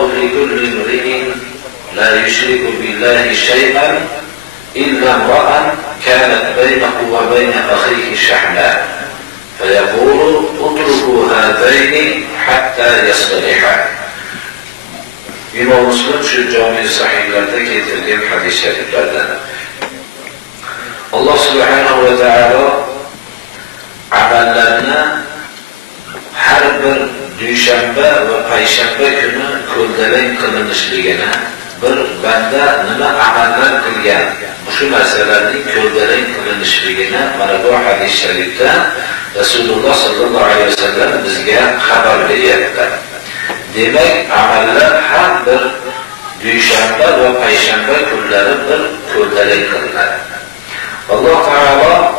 الله لكل امرئ لا يشرك بالله شيئا إلا امرأ كانت بينه وبين أخيه شحناء فيقول اتركوا هذين حتى يصطلحا. İmam Müslim şu cami sahihlerde getirdiğim hadis-i şeriflerden. Allah Subhanahu ve Teala amellerine her bir düşenbe ve payşembe günü kurdelen kılınışlığına bir bende nima ameller kılgan şu meselenin kurdelen kılınışlığına mana bu hadis-i şerifte Resulullah sallallahu aleyhi ve sellem bizge haber veryapti. Demek ameller her bir düşenbe ve payşembe günleri bir kurdelen kılınır. Allah Teala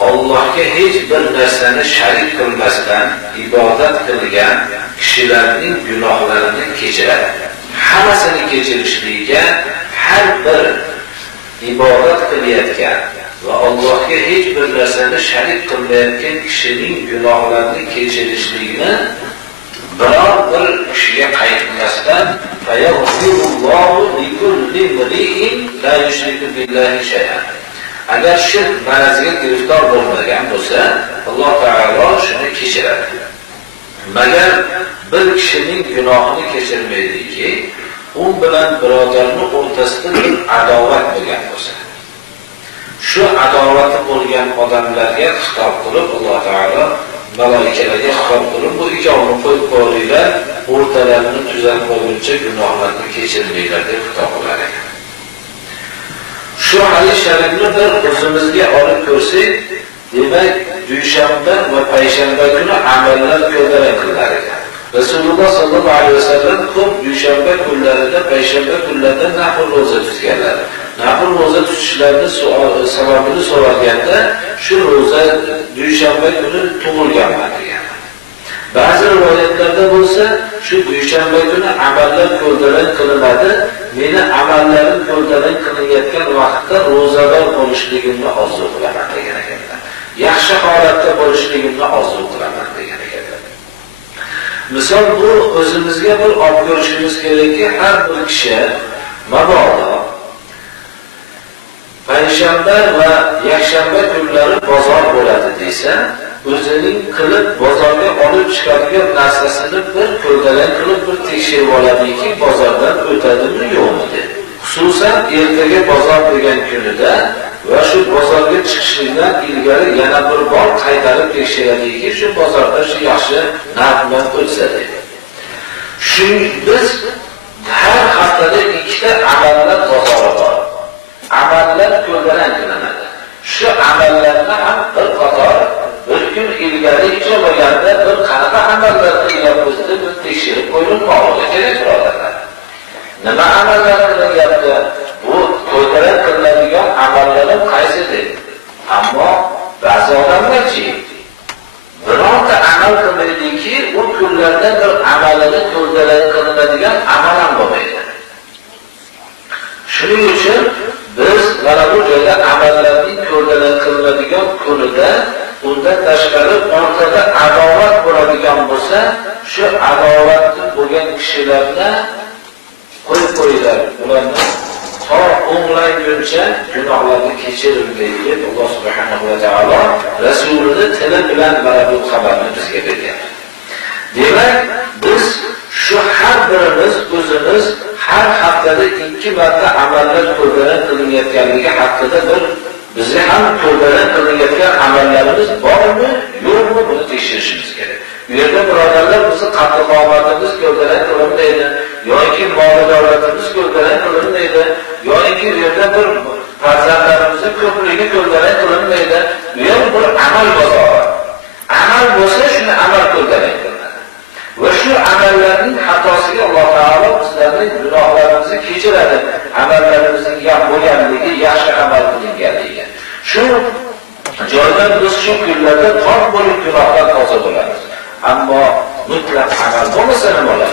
Allah'a hiçbir nerseni şerik kılmasdan ibadet kılgan kişilerin günahlarını keçirer. Hammasini keçirishligiga her bir ibadet qilayotgan ve Allah'a hiçbir nerseni şerik kılmayotgan kişinin günahlarını keçirishligini biror bir kishiga qaytmasdan fayagfirullohu likulli imri'in la yushriku billahi shay'an. Agar shirk maraziga giriftor bo'lmagan bo'lsa, Alloh taolo shuni kechiradi. Magar bir kishining gunohini kechirmaydiki, u bilan birodarning o'rtasida bir adovat bo'lgan bo'lsa, shu adovati bo'lgan odamlarga xitob qilib Alloh taolo malaikalarga xitob qilib bu ikkovini qo'yib qo'yinglar, o'rtalarini tuzatib qo'yguncha gunohlarni kechirmanglar deb xitob qilar ekan. Şu hadis şerifini bir o'zimizga olib ko'rsak, demak, dushanba va payshanba kuni amallar ko'tarak qilar ekan. Rasululloh sallallohu alayhi vasallam ko'p dushanba kunlarida, payshanba kunlarida nafl roza tutganlar. Nafl roza tutishlarini sababini so'raganda, shu roza dushanba kuni tug'ilganman degan. Ba'zi rivoyatlarda bo'lsa, shu dushanba kuni amallar ko'tarak qilinadi. Meni amallarim ko'tarak qilinayotgan vaqtda ro'zador bo'lishligimni orzu qilaman degan ekanlar. Yaxshi holatda bo'lishligimni orzu qilaman degan ekanlar. Misol bu o'zimizga bir olib ko'rishimiz kerakki, har bir kishi mabodo payshanba va yakshanba kunlari bozor bo'ladi desa, o'zining qilib bozorga olib chiqadigan narsasini bir ko'rdalan qilib bir tekshirib oladiki, bozordan o'tadimi yo'qmi deb. Xususan ertaga bozor degan kunida va shu bozorga chiqishdan ilgari yana bir bor qaytarib tekshiradiki, shu bozorda shu yaxshi narx bilan o'tsa deb. Biz har haftada ikkita amallar bozori bor. Amallar ko'rdalan qilinadi. Shu amallarni ham bir qator bir kun ilgari ijro bo'lganda bir qanaqa amallar qilyapmiz deb tekshirib qo'yilmoqligi kerak birodarlar. Nima amallar qilyapti? Bu ko'tarak qilinadigan amallarning qaysidir? Ammo ba'zi odamlarchi birorta amal qilmaydiki, u kunlarda bir amalini ko'tarak qilinadigan amal ham bo'lmaydi. Shuning uchun biz mana bu joyda amallarning ko'tarak qilinadigan kunida undan tashqari o'rtada adovat bo'ladigan bo'lsa, shu adovatli bo'lgan kishilarni qo'yib qo'yinglar. Ularni to o'nglayguncha gunohlarni kechirilmaydi deb Alloh subhanahu va taolo Rasulini tili bilan mana bu xabarni bizga bergan. Demak, biz shu har birimiz o'zimiz har haftada 2 marta amallar ko'tarak qilinayotganligi haqida bir bizga ham ko'tarak qilinayotgan amallarimiz bormi, yo'qmi buni tekshirishimiz kerak. Bu yerda birodarlar bizni qattiq qomatimiz ko'tarak qilinmaydi, yoki mol-davlatimiz ko'tarak qilinmaydi, yoki bu yerda bir farzandlarimizning ko'pligi ko'tarak qilinmaydi. Bu ham bir amal bozori. Amal bo'lsa shuni amal ko'tarak qilinadi. Va shu amallarning xatosiga Alloh taolo bizlarning gunohlarimizni kechiradi. Amallarimizning ham bo'lganligi, yaxshi amal qilinganligi. Shu joydan biz shu kunlarda pok bo'lib gunohdan toza bo'lamiz. Ammo mutlaq amal bo'lmasa nima bo'ladi?